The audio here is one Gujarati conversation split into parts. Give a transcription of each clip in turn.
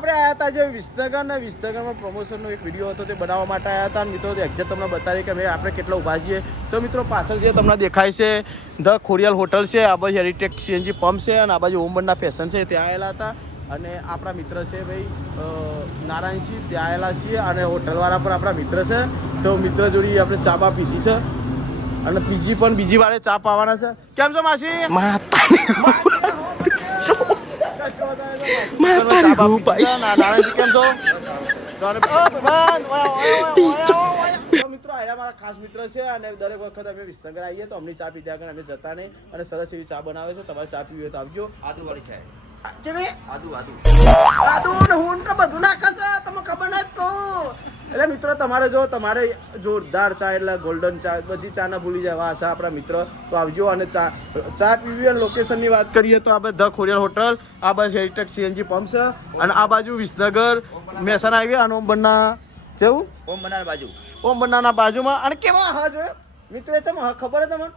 આપણે આવ્યા હતા જે વિસનગર ને વિસનગરમાં પ્રમોશનનો એક વિડીયો હતો તે બનાવવા માટે આવ્યા હતા અને મિત્રો એક્ઝેક્ટ તમને બતાવીએ કે આપણે કેટલા ઊભા છીએ. તો મિત્રો પાછળ જે તમને દેખાય છે ધ ખોડિયાલ હોટલ છે, આ બાજુ હેરિટેજ સીએનજી પંપ છે અને આ બાજુ ઓમબન્ના ફેશન છે ત્યાં આવેલા હતા. અને આપણા મિત્ર છે ભાઈ નારાયણસિંહ, ત્યાં આવેલા છીએ અને હોટલવાળા પણ આપણા મિત્ર છે. તો મિત્ર જોડી આપણે ચા બા પીધી છે અને બીજી વારે ચા પાવાના છે. કેમ છો માસી? મિત્રો આયા મારા ખાસ મિત્ર છે અને દરેક વખત અમે વિસનગર આવીએ તો અમને ચા પીધા અમે જતા નહીં અને સરસ એવી ચા બનાવે છે. તમારે ચા પીવી હોય તો આવજો. આદુ વાળી ચાય. આદુ ને હું તો બધું નાખે છે, તમને ખબર નથી કહું. એટલે મિત્રો તમારે જોરદાર ચા એટલે ગોલ્ડન ચા બધી ચા ના ભૂલી જાય છે આપણા મિત્ર. તો આવજો અને ચા પીવી અને લોકેશનની વાત કરીએ તો આપણે ધ ખોડિયાલ હોટલ, આ બાજુ હેરિટેજ સીએનજી પંપ છે અને આ બાજુ વિસનગર મહેસાણા હાઈવે અને ઓમબન્ના કેવું ઓમબન્નાના બાજુમાં. અને કેવા હા જો મિત્ર છે ખબર તમને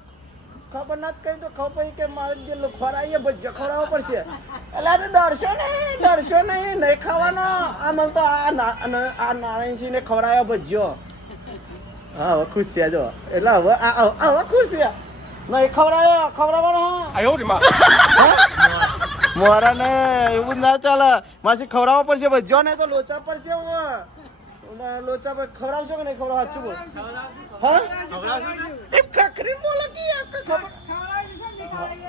ખબર ના કઈ તો ખબર કે મારે જે ખોરાઈએ ભજીયા ખવડાવવા પડશે. એટલે ડરશો નહીં ખાવાનો. આ મને તો આ નારાયણસિંહને ખવડાવ્યો ભજીયો. હા હવે ખુશ થયા જો એટલે હવે ખુશ થયા નહીં ખવડાવવાનો. મોરા ને એવું ના ચાલે, માસી ખવડાવવા પડશે ભજીયો ને તો લોચા પડશે. લોચા પર ખવડાવશો કે નહીં ખવડાવ? સાચું બોલ. હા એક ખખરી બોલો કે ખબર.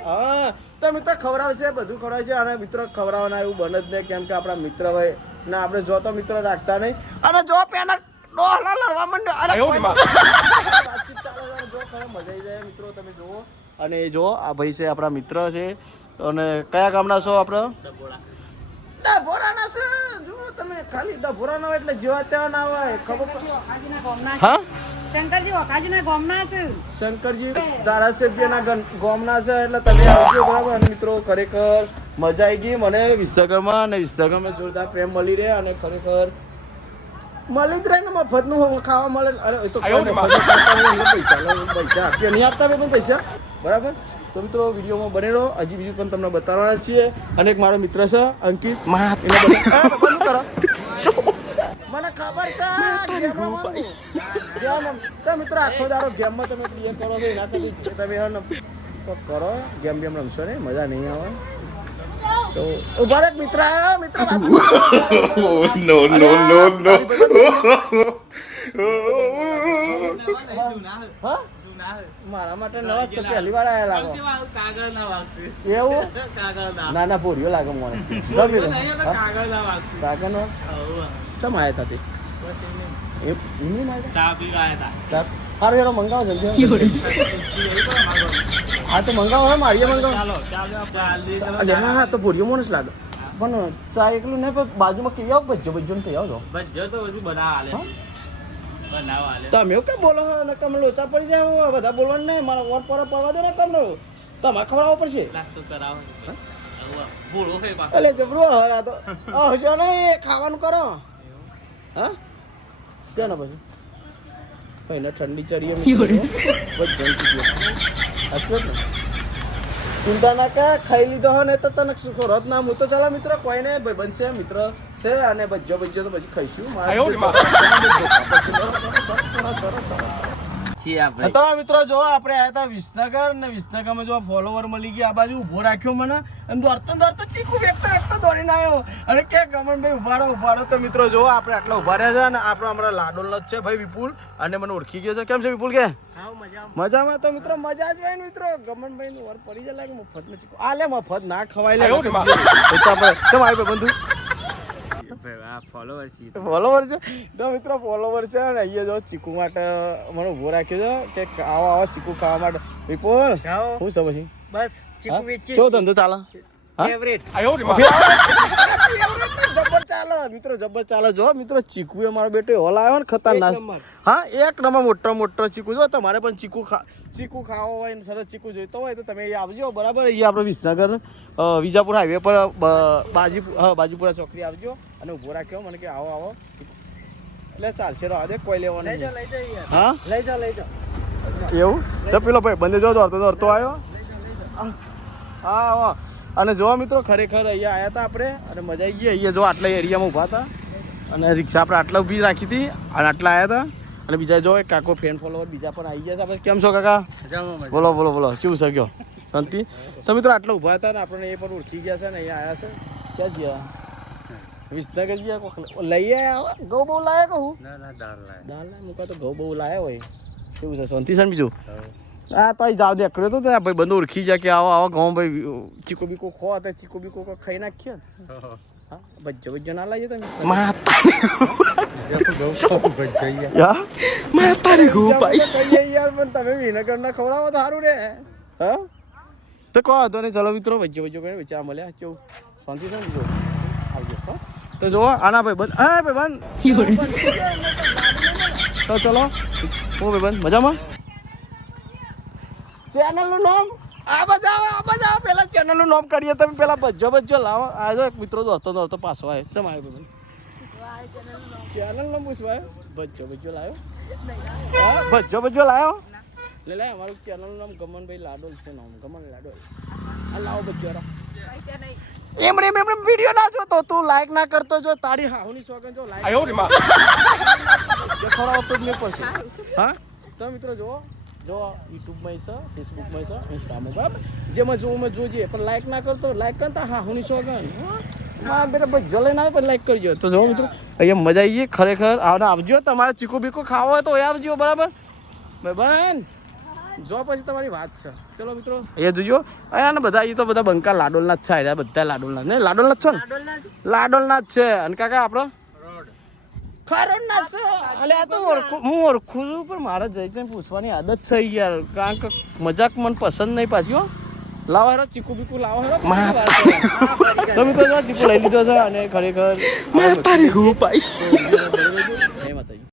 હા તો મિત્ર ખવડાવશે, બધું ખવડાવશે અને મિત્ર ખવડાવવાના એવું બને જ નહીં કેમ કે આપણા મિત્ર હોય ને આપણે જો તો મિત્ર રાખતા નહીં અને જો પેના ડોહલા લડવા માંડ્યો વાતચીત ચાલે છે જો ખરે મજા આવી જાય મિત્રો. તમે જુઓ અને જો આ ભાઈ છે આપણા મિત્ર છે. અને કયા ગામના છો આપણે? ડભોરાના છે. જુઓ તમે ખાલી ડભોરાના હોય એટલે જેવા તેવા ના હોય ખબર. હા શંકરજી ઓકાજીના ગામના છે. શંકરજી ધારાસભ્યના ગામના છે એટલે તમે આવજો બરાબર. અને મિત્રો ખરેખર મજા આવી ગઈ મને વિસનગરમાં અને વિસનગરમાં જોરદાર પ્રેમ મળી રહે અને ખરેખર મળી જ રહે ને મફતનું ખાવા મળે. અરે તો પૈસા આપીએ નહીં આપતા પણ પૈસા બરાબર. તો મિત્રો વિડીયોમાં બને રહો, હજી બીજું પણ તમને બતાવવાના છીએ. અને એક મારો મિત્ર છે અંકિત, મને ખબર છે મિત્રો આખો દારો ગેમમાં તમે ક્લિયર કરો છો એના કરતી તમે કરો ગેમ રમશો ને મજા નહીં આવે. તો ઉભા એક મિત્ર આવ્યો મિત્ર મારા માટે નવા છે, પહેલી વાર આયા લાગો. એવું ના ભોરીઓ લાગે મને કાગળ નો ચમ આયા હતા તે સારું યાર મંગાવો જલ્દી. હા તો મંગાવો હે મારીએ મંગાવો. હા તો ભોરીઓ મને જ લાગે પણ ચા એકલું નહીં પણ બાજુમાં કઈ આવો ભજ્જો ને કઈ આવજો તમે એવું કેમ બોલો ને કમ લોચા પડી જાય બધા બોલવાનું નહીં. મારા વોટ પર પડવા દો ને કમ તમારે ખવડાવવો પડશે. એટલે જબરો હા તો હશો નહીં ખાવાનું કરો. હા કે ને પછી કઈ ને ઠંડી ચડીએ ચિંતા ના કે ખાઈ લીધો હો ને તો તને રદ ના. હું તો ચાલો મિત્રો કોઈ નહીં ભાઈ બનશે મિત્ર છે અને ભજ્જો તો પછી ખાઈશું. તો મિત્રો જો આપણે આવ્યા હતા વિસનગર ને વિસનગરમાં જો ફોલોવર મળી ગયા આ બાજુ ઉભો રાખ્યો મને અને દોડતો ચીકુ વેકતો દોડીને આવ્યો અને કે ગમનભાઈ ઉભા રહો. તો મિત્રો જો આપણે આટલા ઉભા રહ્યા છે અને આપણો હમણાં લાડોલ જ છે ભાઈ વિપુલ અને મને ઓળખી ગયો છે. કેમ છે વિપુલ કે મજામાં? તો મિત્રો મજા જ ભાઈ મિત્રો ગમનભાઈ નું વર પડી જાય લાગે મફત નું ચીકુ આ લે મફત ના ખવાય લે કેમ આવી બંધુ ફોલોવર છે. તો મિત્રો ફોલોવર છે અને અહીંયા જો ચીકુ માટે મને ઉભો રાખ્યો છે કે આવો ચીકુ ખાવા માટે. વિપુલ શું છે પછી બસ ચીકુ વેચી કેવો ધંધો ચાલે? જબર ચાલે જો મિત્રો ચીકુ એ મારો બેટો હોલ આવ્યો ને ખતરનાક. હા એક નંબર મોટો ચીકુ જો તમારે પણ ચીકુ ખાવો હોય ને સરસ ચીકુ જોઈતો હોય તો તમે આવજો બરાબર. અહીંયા આપણે વિસનગર વિજાપુર હાઈવે પર બાજીપુરા ચોકડી આવજો અને ઉભો રાખ્યો મને કે આવો એટલે ચાલશે રહો દે કોઈ લેવો નહીં. હા લઈ જાઓ એવું તો પેલો ભાઈ બંને જો દોડતો આવ્યો. હા અને જો મિત્રો ખરેખર અહીંયા આવ્યા હતા આપણે અને મજા આવી ગઈ. અહીંયા જો આટલા એરિયામાં ઊભા હતા અને રિક્ષા આપણે આટલા ઊભી રાખી હતી અને આટલા આવ્યા હતા અને બીજા જો એક કાકો ફ્રેન્ડ ફોલોવર બીજા પણ આવી ગયા છે. આપણે કેમ છો કાકા? બોલો બોલો બોલો શું છે કયો શાંતિ? તો મિત્રો આટલા ઊભા હતા ને આપણને એ પણ ઓળખી ગયા છે ને અહીંયા આવ્યા છે. ક્યાં ગયા? વિસનગર ગયા કોક લઈ આવ્યા. ઘઉં બહુ લાયા કહું દાલ લાયા મૂકા તો ઘઉં બહુ લાયા હોય. કેવું છે શાંતિ છે ને બીજું? હા તો અહીં જાવ દે એકડ્યો તો ભાઈ બંધ ઓળખી જાય કે આવો આવો ઘઉં ભાઈ ચીકો બીકો ખો હતા ચીકો બીકો ખાઈ નાખીએ. હા ભજ્જો ના લાવીએ તમે યાર પણ તમે વિનેગર ના ખવડાવો તો સારું રે. હા તો કહો હતો ને ચલો મિત્રો ભજ્જો કઈ વિચાર મળ્યા કેવું શાંતિ છે ને બીજું આવજો. તો જો આના ભાઈ બંધ હા ભાઈ બંધ તો ચલો હું ભાઈ બંધ મજામાં. ચેનલનું નામ આ બધા પેલા ચેનલનું નામ કરીએ તમે પેલા ભજ્જો લાવો. આ મિત્રો દોડતો પાછો આવે ચમ આવ્યો ભાઈ ચેનલ નામ પૂછવાય ભજ્જો લાવ્યો. હા ભજ્જો લાવ્યો લે અમારું ચેનલનું નામ ગમનભાઈ લાડોલ છે. નામ ગમન લાડોલ. આ લાવો ભજ્જો એમ વિડીયો ના જોતો તું લાઈક ના કરતો જો તારી હાહુની સોગન જો લાઈક ખરાબ તો નહીં પડશે. હા તો મિત્રો જો યુટ્યુબમાં છે ફેસબુકમાં છે ઇન્સ્ટામાં બરાબર જેમાં જોવું મેં જોજે પણ લાઈક ના કરતો લાઈક કરતા હાહુની સોગન હા બેટા ભજ્જો લઈને આવે પણ લાઈક કરજો. તો જો મિત્રો અહીંયા મજા આવી ગઈ ખરેખર. આવજો તમારે ચીકો બીકો ખાવો હોય તો એ આવજો બરાબર ભાઈ જો પછી તમારી વાત છે. ચલો મિત્રો અહીંયા જોજો અહીંયા બધા અહીં તો બધા બંકા લાડોલના જ છે. બધા લાડોલના ને લાડોલના જ છો ને લાડોલના જ છે. અને કાકા આપણો ખરોડના જ છે. એટલે આ તો હું ઓળખું છું પણ મારે જઈને પૂછવાની આદત છે યાર કારણ કે મજાક મને પસંદ નહીં પાછી. હો લાવો હેરો ચીકુ બીકુ લાવો હેરો તો મિત્રો ચીકુ લઈ લીધો છે અને ખરેખર